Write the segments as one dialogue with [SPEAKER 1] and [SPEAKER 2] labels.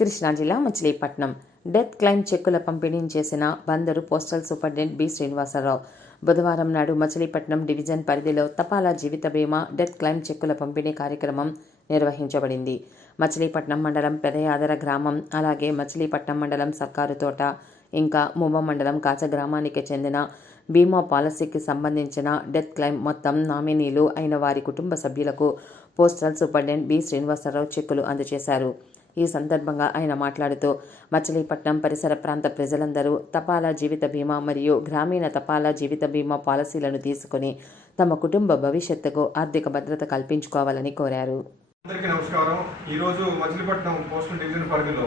[SPEAKER 1] కృష్ణా జిల్లా Machilipatnam. Death claim చెక్కుల పంపిణీ చేసిన Bandaru postal superintendent B Srinivasarao. బుధవారం నాడు మచిలీపట్నం డివిజన్ పరిధిలో తపాలా జీవిత బీమా డెత్ క్లైమ్ చెక్కుల పంపిణీ కార్యక్రమం నిర్వహించబడింది. మచిలీపట్నం మండలం పెదయాదర గ్రామం అలాగే మచిలీపట్నం మండలం సర్కారు తోట ఇంకా ముమ్మ మండలం కాచ గ్రామానికి చెందిన బీమా పాలసీకి సంబంధించిన డెత్ క్లైమ్ మొత్తం నామినీలు అయిన వారి కుటుంబ సభ్యులకు పోస్టల్ సూపరింటెండెంట్ బి శ్రీనివాసరావు చెక్కులు అందజేశారు. ఈ సందర్భంగా ఆయన మాట్లాడుతూ మచిలీపట్నం పరిసర ప్రాంత ప్రజలందరూ తపాలా జీవిత బీమా మరియు గ్రామీణ తపాలా జీవిత బీమా పాలసీలను తీసుకుని తమ కుటుంబ భవిష్యత్తుకు ఆర్థిక భద్రత కల్పించుకోవాలని కోరారు.
[SPEAKER 2] అందరికీ నమస్కారం. ఈరోజు మచిలీపట్నం పోస్టల్ డివిజన్ పరిధిలో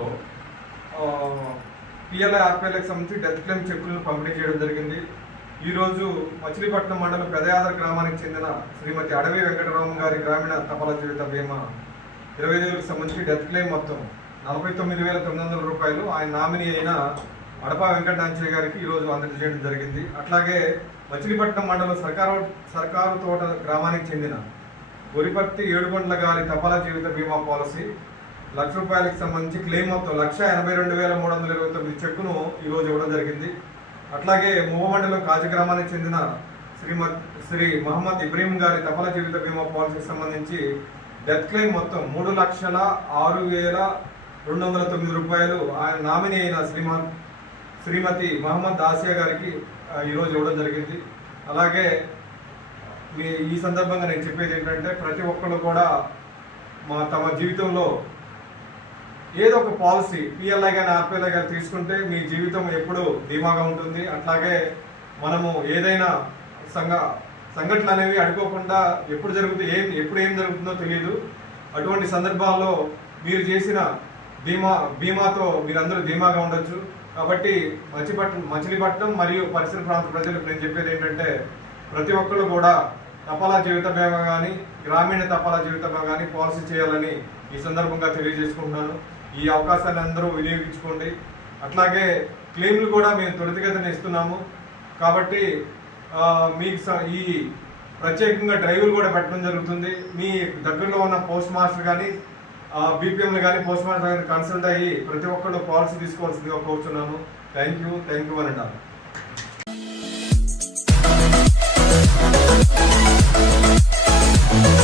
[SPEAKER 2] పిఎల్ఐ ఆర్పిఎల్ఐకి సంబంధించి డెత్ క్లెయిమ్ చెక్కులను పంపిణీ చేయడం జరిగింది. ఈరోజు మచిలీపట్నం మండలం పెదయాదర గ్రామానికి చెందిన శ్రీమతి అడవి వెంకటరామం గారి గ్రామీణ తపాలా జీవిత బీమా ఇరవై వేలకు సంబంధించి డెత్ క్లెయిమ్ మొత్తం నలభై తొమ్మిది వేల తొమ్మిది వందల రూపాయలు ఆయన నామినీ అయిన అడపా వెంకటాంచయ్య గారికి ఈరోజు అందజేయడం జరిగింది. అట్లాగే మచిలీపట్నం మండలం సర్కారు సర్కారు తోట గ్రామానికి చెందిన గొరిపర్తి ఏడుకొండల గారి తపాలా జీవిత బీమా పాలసీ లక్ష రూపాయలకు సంబంధించి క్లెయిమ్ మొత్తం లక్ష ఎనభై రెండు వేల మూడు వందల ఇరవై తొమ్మిది చెక్కును ఈరోజు ఇవ్వడం జరిగింది. అట్లాగే మూవమండలం మండలం గ్రామానికి చెందిన శ్రీమద్ శ్రీ మహమ్మద్ ఇబ్రహీం గారి తపాలా జీవిత బీమా పాలసీకి సంబంధించి డెత్ క్లెయిమ్ మొత్తం మూడు లక్షల ఆరు వేల రెండు వందల తొమ్మిది రూపాయలు. ఆయన నామినీ అయిన శ్రీమద్ శ్రీమతి మహమ్మద్ ఆసియా గారికి ఈరోజు ఇవ్వడం జరిగింది. అలాగే మీ ఈ సందర్భంగా నేను చెప్పేది ఏంటంటే ప్రతి ఒక్కళ్ళు కూడా మా తమ జీవితంలో ఏదో ఒక పాలసీ పిఎల్ఐ కానీ ఆర్పిఎల్ఐ కానీ తీసుకుంటే మీ జీవితం ఎప్పుడు ధీమాగా ఉంటుంది. అట్లాగే మనము ఏదైనా సంఘ సంఘటనలు అనేవి అడుకోకుండా ఎప్పుడు జరుగుతుంది ఏం ఎప్పుడు ఏం జరుగుతుందో తెలియదు అటువంటి సందర్భాల్లో మీరు చేసిన బీమా బీమాతో మీరందరూ ధీమాగా ఉండొచ్చు. కాబట్టి మచిపట్నం మచిలీపట్నం మరియు పరిసర ప్రాంత ప్రజలకు నేను చెప్పేది ఏంటంటే ప్రతి ఒక్కరు కూడా తపాలా జీవిత బీమా కానీ గ్రామీణ తపాలా జీవిత బీమా కానీ పాలసీ చేయాలని ఈ సందర్భంగా తెలియజేసుకుంటున్నాను. ఈ అవకాశాన్ని అందరూ వినియోగించుకోండి. అట్లాగే క్లెయిమ్లు కూడా మేము త్వరితగతిన ఇస్తున్నాము. కాబట్టి మీకు స- ఈ ప్రత్యేకంగా డ్రైవ్లు కూడా పెట్టడం జరుగుతుంది. మీ దగ్గరలో ఉన్న పోస్ట్ మాస్టర్ కానీ బీపీఎంలు కానీ పోస్ట్ మాస్టర్ కానీ కన్సల్ట్ అయ్యి ప్రతి ఒక్కళ్ళు పాలసీ తీసుకోవాల్సిందిగా కోరుతున్నాను థ్యాంక్ యూ థ్యాంక్ యూ అని అంటారు
[SPEAKER 3] Thank